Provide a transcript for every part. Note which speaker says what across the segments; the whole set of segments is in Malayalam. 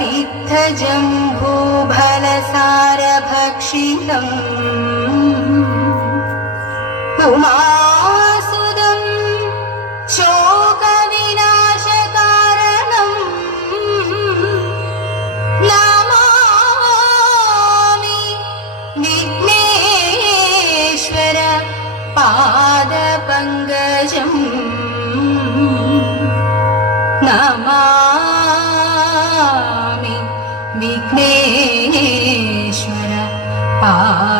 Speaker 1: जं भोभलसारभक्षितम् पुमासुदम् शोकविनाशकारणम्। नामामि विघ्नेश्वर पादपङ्गजम् नाम। Ah.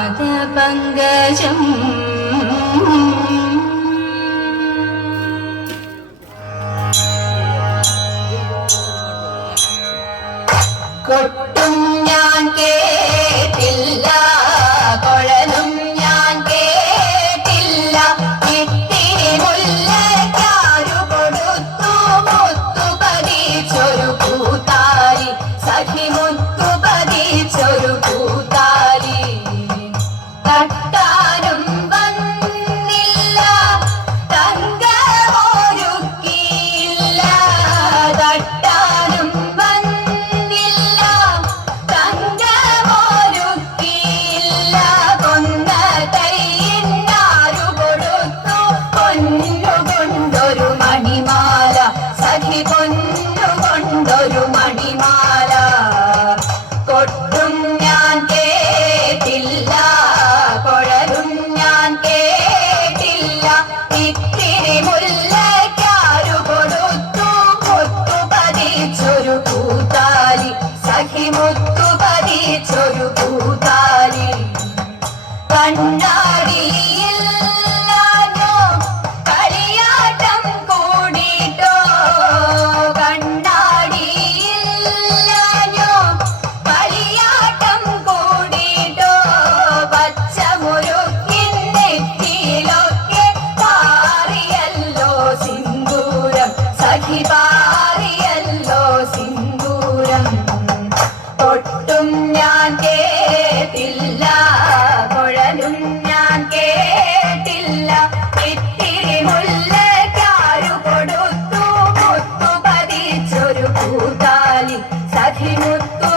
Speaker 1: കണ്ണാ শ্রীমত্ত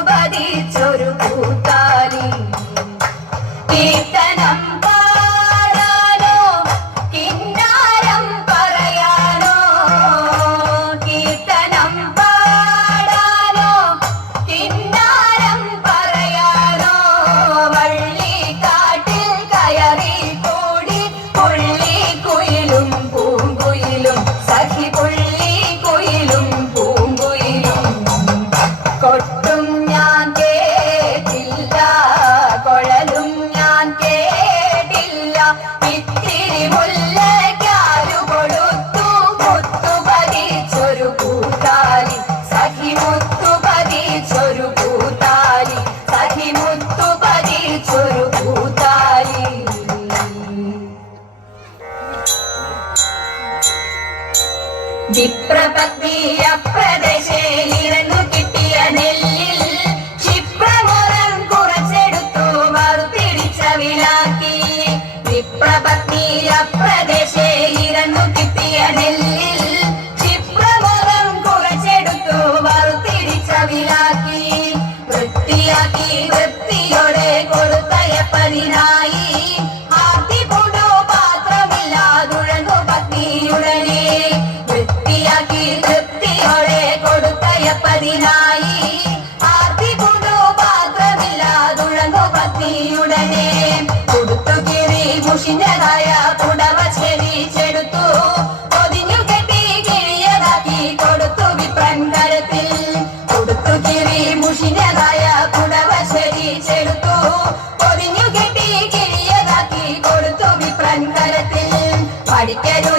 Speaker 1: കുഴലും ഞാൻ കേട്ടില്ല ഇത്തിരി മുല്ലയ്ക്കാരു വിപ്രപത്നീയ പ്രദേശ ഉടനെ വൃത്തിയോടെ കൊടുത്തയപ്പതിനായി ആർത്തി കൊണ്ടോ പാത്രമില്ല പത്നിയുടനെ. കൊടുത്തു കീറി മുഷിഞ്ഞതായ പുടവ
Speaker 2: ചെവിച്ചെടുത്തു quiero